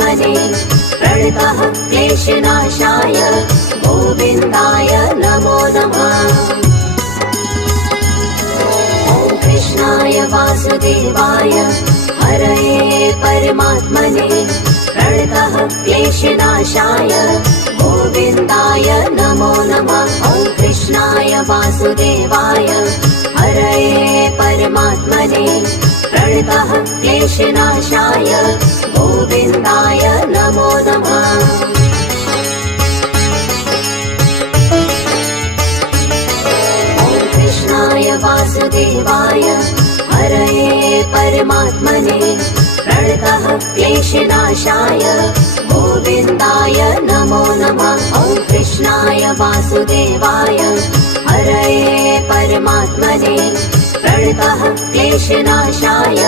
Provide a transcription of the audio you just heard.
परमात्मने प्रणतः क्लेशनाशाय गोविन्दाय नमो नमः। ॐ कृष्णाय वासुदेवाय हरये परमात्मने प्रणतः क्लेशनाशाय गोविन्दाय नमो नमः। ॐ कृष्णाय वासुदेवाय हरये परमात्मने प्रणतः क्लेशनाशाय गोविन्दाय नमो नमः। ॐ कृष्णाय वासुदेवाय हरये परमात्मने प्रणतः क्लेशनाशाय गोविन्दाय नमो नमः। ॐ कृष्णाय वासुदेवाय हरये परमात्मने प्रणतः क्लेशनाशाय